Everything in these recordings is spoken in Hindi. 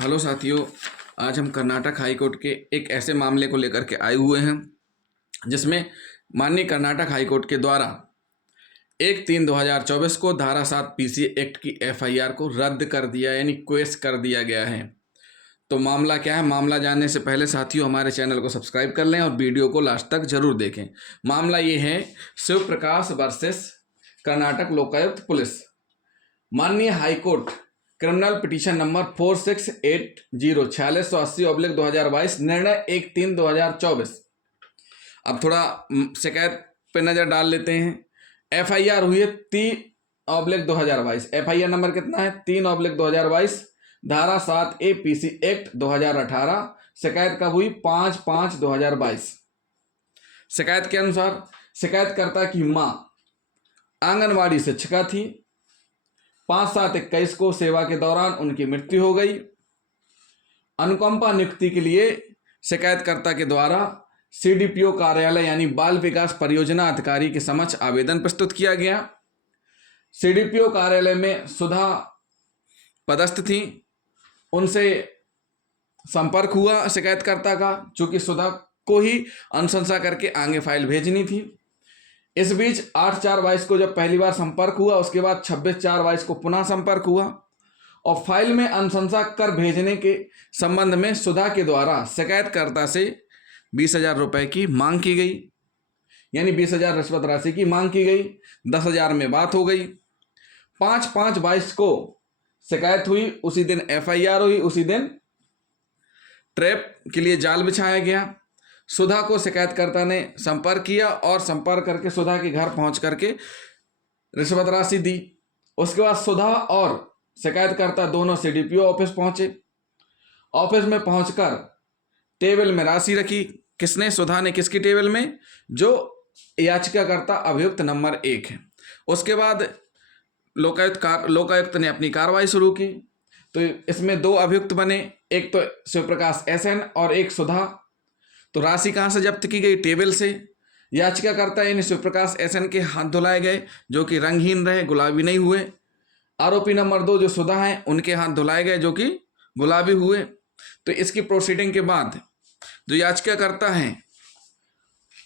हेलो साथियों। आज हम कर्नाटक हाई कोर्ट के एक ऐसे मामले को लेकर के आए हुए हैं जिसमें माननीय कर्नाटक हाई कोर्ट के द्वारा 1/3/2024 को धारा 7 पीसी एक्ट की एफआईआर को रद्द कर दिया, यानी क्वेश कर दिया गया है। तो मामला क्या है? मामला जानने से पहले साथियों हमारे चैनल को सब्सक्राइब कर लें और वीडियो को लास्ट तक जरूर देखें। मामला ये है शिव प्रकाश वर्सेस कर्नाटक लोकायुक्त पुलिस। माननीय high court criminal petition number 4680/4680/2022 निर्णय 1/3/2024। अब थोड़ा शिकायत पे नजर डाल लेते हैं। एफआईआर हुई है 3/2022। एफआईआर नंबर कितना है? 3/2022, धारा 7A पीसी एक्ट 2018। शिकायत कब हुई? 5/5/2022। शिकायत के अनुसार शिकायतकर्ता की मां आंगनवाड़ी शिक्षिका थी। 5/7/21 को सेवा के दौरान उनकी मृत्यु हो गई। अनुकंपा नियुक्ति के लिए शिकायतकर्ता के द्वारा सीडीपीओ कार्यालय यानी बाल विकास परियोजना अधिकारी के समक्ष आवेदन प्रस्तुत किया गया। सीडीपीओ कार्यालय में सुधा पदस्थ थी, उनसे संपर्क हुआ शिकायतकर्ता का, चूंकि सुधा को ही अनुशंसा करके आगे फाइल भेजनी थी। इस बीच 8/4/22 को जब पहली बार संपर्क हुआ, उसके बाद 26/4/22 को पुनः संपर्क हुआ और फाइल में अनुशंसा कर भेजने के संबंध में सुधा के द्वारा शिकायतकर्ता से 20,000 रुपए की मांग की गई, यानी 20,000 रिश्वत राशि की मांग की गई। 10,000 में बात हो गई। 5/5/22 को शिकायत हुई, उसी दिन एफआईआर हुई, उसी दिन ट्रैप के लिए जाल बिछाया गया। सुधा को शिकायतकर्ता ने संपर्क किया और संपर्क करके सुधा के घर पहुंच करके रिश्वत राशि दी। उसके बाद सुधा और शिकायतकर्ता दोनों सीडीपीओ ऑफिस पहुंचे। ऑफिस में पहुंचकर टेबल में राशि रखी। किसने? सुधा ने। किसकी टेबल में? जो याचिकाकर्ता अभियुक्त नंबर 1 है। उसके बाद लोकायुक्त ने अपनी कार्रवाई शुरू की। तो इसमें 2 अभियुक्त बने, एक तो शिव प्रकाश SN और एक सुधा। तो राशि कहां से जब्त की गई? टेबल से। याचिकाकर्ता यानी शिव प्रकाश SN के हाथ धुलाए गए, जो कि रंगहीन रहे, गुलाबी नहीं हुए। आरोपी नंबर 2 जो सुधा है, उनके हाथ धुलाए गए, जो कि गुलाबी हुए। तो इसकी प्रोसीडिंग के बाद जो याचिकाकर्ता हैं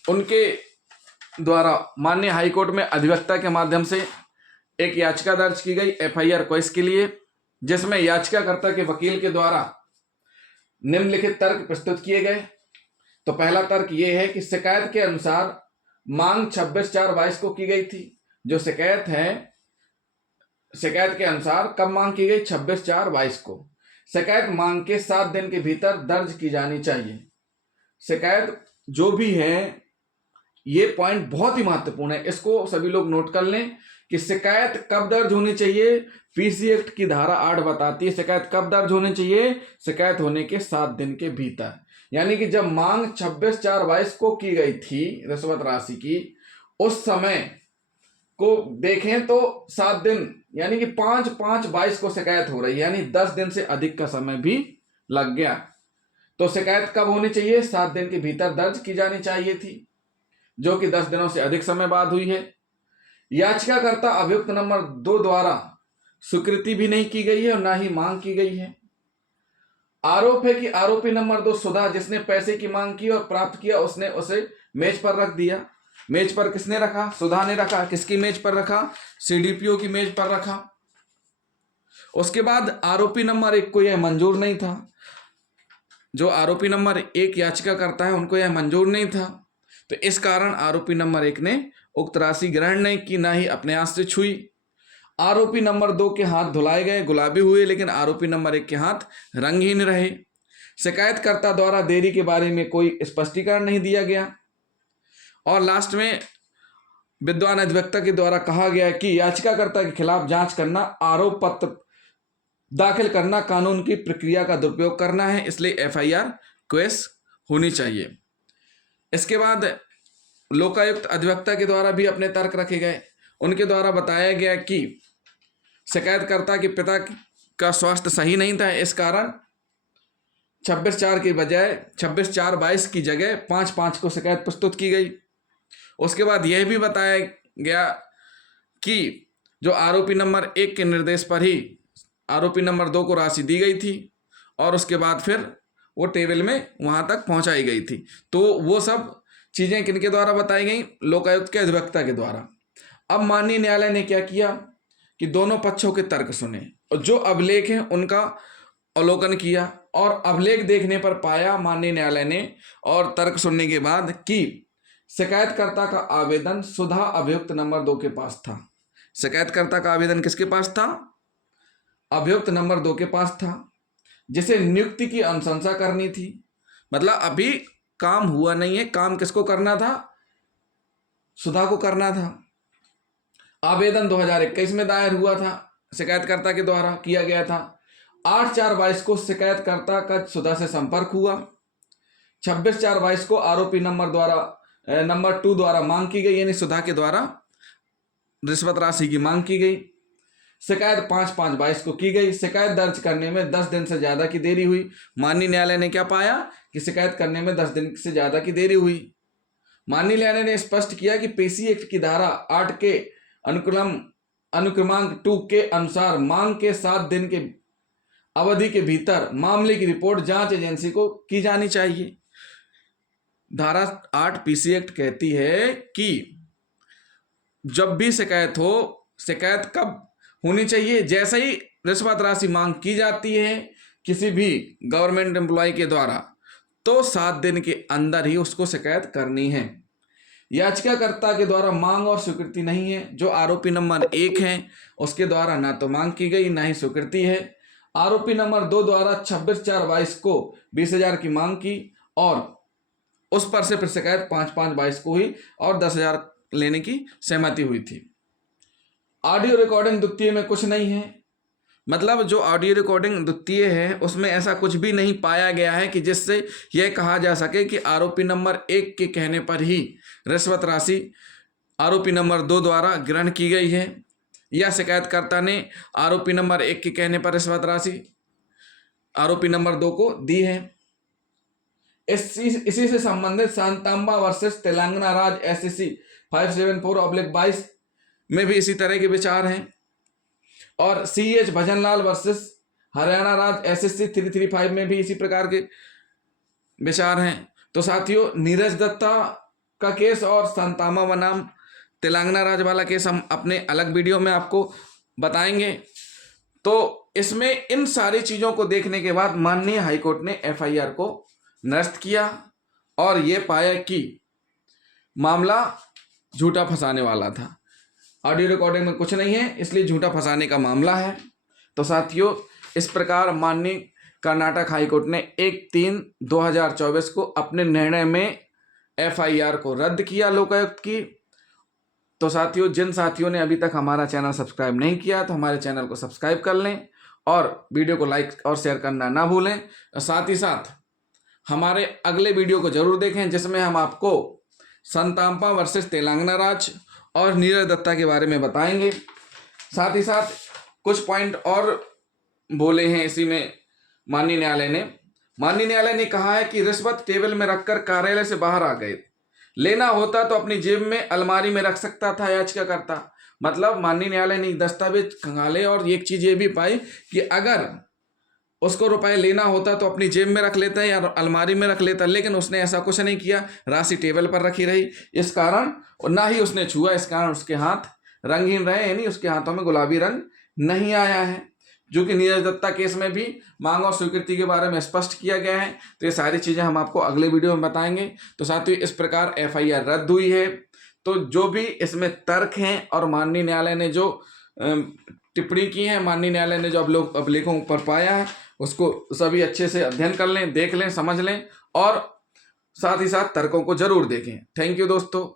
उनके द्वारा माननीय हाईकोर्ट में अधिवक्ता के माध्यम से एक याचिका दर्ज की गई एफआईआर क्वेश के लिए, जिसमें याचिकाकर्ता के वकील के द्वारा निम्नलिखित तर्क प्रस्तुत किए गए। तो पहला तर्क यह है कि शिकायत के अनुसार मांग 26/4/22 को की गई थी। जो शिकायत है, शिकायत के अनुसार कब मांग की गई? 26/4/22 को। शिकायत मांग के 7 दिन के भीतर दर्ज की जानी चाहिए। शिकायत जो भी है, ये पॉइंट बहुत ही महत्वपूर्ण है, इसको सभी लोग नोट कर लें कि शिकायत कब दर्ज होनी चाहिए। पीसी एक्ट की धारा 8 बताती है शिकायत कब दर्ज होनी चाहिए। शिकायत होने के 7 दिन के भीतर, यानी कि जब मांग 26/4/22 को की गई थी रिश्वत राशि की, उस समय को देखें तो 7 दिन, यानी कि 5/5/22 को शिकायत हो रही है, यानी 10 दिन से अधिक का समय भी लग गया। तो शिकायत कब होनी चाहिए? 7 दिन के भीतर दर्ज की जानी चाहिए थी, जो कि 10 दिनों से अधिक समय बाद हुई है। याचिकाकर्ता अभियुक्त नंबर 2 द्वारा स्वीकृति भी नहीं की गई है और ना ही मांग की गई है। आरोप है कि आरोपी नंबर 2 सुधा, जिसने पैसे की मांग की और प्राप्त किया, उसने उसे मेज पर रख दिया। मेज पर किसने रखा? सुधा ने रखा। किसकी मेज पर रखा? सीडीपीओ की मेज पर रखा। उसके बाद आरोपी नंबर 1 को यह मंजूर नहीं था। जो आरोपी नंबर 1 याचिकाकर्ता है, उनको यह मंजूर नहीं था। तो इस कारण आरोपी नंबर 1 ने उक्त राशि ग्रहण नहीं की, ना ही अपने हाथ से छुई। आरोपी नंबर 2 के हाथ धुलाए गए, गुलाबी हुए, लेकिन आरोपी नंबर 1 के हाथ रंगहीन रहे। शिकायतकर्ता द्वारा देरी के बारे में कोई स्पष्टीकरण नहीं दिया गया। और लास्ट में विद्वान अधिवक्ता के द्वारा कहा गया कि याचिकाकर्ता के खिलाफ जांच करना, आरोप पत्र दाखिल करना कानून की प्रक्रिया का दुरुपयोग करना है, इसलिए एफआईआर क्वेश होनी चाहिए। इसके बाद लोकायुक्त अधिवक्ता के द्वारा भी अपने तर्क रखे गए। उनके द्वारा बताया गया कि शिकायतकर्ता के पिता का स्वास्थ्य सही नहीं था, इस कारण 26/4 की बजाय 26/4/22 की जगह 5/5 को शिकायत प्रस्तुत की गई। उसके बाद यह भी बताया गया कि जो आरोपी नंबर 1 के निर्देश पर ही आरोपी नंबर 2 को राशि दी गई थी और उसके बाद फिर वो टेबल में वहाँ तक पहुँचाई गई थी। तो वो सब चीज़ें किनके द्वारा बताई गई? लोकायुक्त के अधिवक्ता के द्वारा। अब माननीय न्यायालय ने क्या किया कि दोनों पक्षों के तर्क सुने और जो अभिलेख हैं उनका अवलोकन किया, और अभिलेख देखने पर पाया माननीय न्यायालय ने और तर्क सुनने के बाद कि शिकायतकर्ता का आवेदन सुधा अभियुक्त नंबर 2 के पास था। शिकायतकर्ता का आवेदन किसके पास था? अभियुक्त नंबर 2 के पास था, जिसे नियुक्ति की अनुशंसा करनी थी। मतलब अभी काम हुआ नहीं है, काम किसको करना था? सुधा को करना था। आवेदन 2021 में दायर हुआ था, शिकायतकर्ता के द्वारा किया गया था। 8/4/22 को शिकायतकर्ता का सुधा से संपर्क हुआ। 26/4/22 को आरोपी नंबर 2 द्वारा मांग की गई, यानी सुधा के द्वारा रिश्वत राशि की मांग की गई। शिकायत 5/5/22 को की गई। शिकायत दर्ज करने में 10 दिन से ज़्यादा की देरी हुई। माननीय न्यायालय ने क्या पाया कि शिकायत करने में 10 दिन से ज़्यादा की देरी हुई। माननीय न्यायालय ने स्पष्ट किया कि पेशी एक्ट की धारा 8 के अनुक्रमांक 2 के अनुसार मांग के 7 दिन के अवधि के भीतर मामले की रिपोर्ट जांच एजेंसी को की जानी चाहिए। धारा 8 पीसी एक्ट कहती है कि जब भी शिकायत हो, शिकायत कब होनी चाहिए? जैसे ही रिश्वत राशि मांग की जाती है किसी भी गवर्नमेंट एम्प्लॉय के द्वारा, तो 7 दिन के अंदर ही उसको शिकायत करनी है। याचिकाकर्ता के द्वारा मांग और स्वीकृति नहीं है। जो आरोपी नंबर 1 है उसके द्वारा ना तो मांग की गई ना ही स्वीकृति है। आरोपी नंबर 2 द्वारा 26/4/22 को 20,000 की मांग की और उस पर से फिर शिकायत 5/5/22 को हुई और 10,000 लेने की सहमति हुई थी। ऑडियो रिकॉर्डिंग द्वितीय में कुछ नहीं है। मतलब जो ऑडियो रिकॉर्डिंग द्वितीय है उसमें ऐसा कुछ भी नहीं पाया गया है कि जिससे यह कहा जा सके कि आरोपी नंबर 1 के कहने पर ही रिश्वत राशि आरोपी नंबर 2 द्वारा ग्रहण की गई है, या शिकायतकर्ता ने आरोपी नंबर 1 के कहने पर रिश्वत राशि आरोपी नंबर 2 को दी है। इसी से संबंधित शांतांबा वर्सेस तेलंगाना राज्य SCC 574/22 में भी इसी तरह के विचार हैं, और CH भजनलाल वर्सेस हरियाणा राज्य SCC 335 में भी इसी प्रकार के विचार हैं। तो साथियों, नीरज दत्ता का केस और शांतांबा बनाम तेलंगाना राज्य वाला केस हम अपने अलग वीडियो में आपको बताएंगे। तो इसमें इन सारी चीज़ों को देखने के बाद माननीय हाईकोर्ट ने FIR को निरस्त किया और ये पाया कि मामला झूठा फंसाने वाला था। ऑडियो रिकॉर्डिंग में कुछ नहीं है, इसलिए झूठा फंसाने का मामला है। तो साथियों, इस प्रकार माननीय कर्नाटक हाईकोर्ट ने 1/3/2024 को अपने निर्णय में FIR को रद्द किया लोकायुक्त की। तो साथियों, जिन साथियों ने अभी तक हमारा चैनल सब्सक्राइब नहीं किया तो हमारे चैनल को सब्सक्राइब कर लें और वीडियो को लाइक और शेयर करना ना भूलें। साथ ही साथ हमारे अगले वीडियो को जरूर देखें, जिसमें हम आपको शांतांबा वर्सेस तेलंगाना राज्य और नीरज दत्ता के बारे में बताएंगे। साथ ही साथ कुछ पॉइंट और बोले हैं इसी में माननीय न्यायालय ने कहा है कि रिश्वत टेबल में रखकर कार्यालय से बाहर आ गए, लेना होता तो अपनी जेब में अलमारी में रख सकता था याचिकाकर्ता। मतलब माननीय न्यायालय ने दस्तावेज खंगाले और एक चीज ये भी पाई कि अगर उसको रुपए लेना होता तो अपनी जेब में रख लेता या अलमारी में रख लेता, लेकिन उसने ऐसा कुछ नहीं किया। राशि टेबल पर रखी रही, इस कारण ना ही उसने छुआ, इस कारण उसके हाथ रंगहीन रहे, यानी उसके हाथों में गुलाबी रंग नहीं आया है, जो कि नीरज दत्ता केस में भी मांग और स्वीकृति के बारे में स्पष्ट किया गया है। तो ये सारी चीज़ें हम आपको अगले वीडियो में बताएंगे। तो साथियों, इस प्रकार FIR रद्द हुई है। तो जो भी इसमें तर्क हैं और माननीय न्यायालय ने जो टिप्पणी की है, माननीय न्यायालय ने जो अभिलेखों पर पाया है, उसको सभी अच्छे से अध्ययन कर लें, देख लें, समझ लें और साथ ही साथ तर्कों को जरूर देखें। थैंक यू दोस्तों।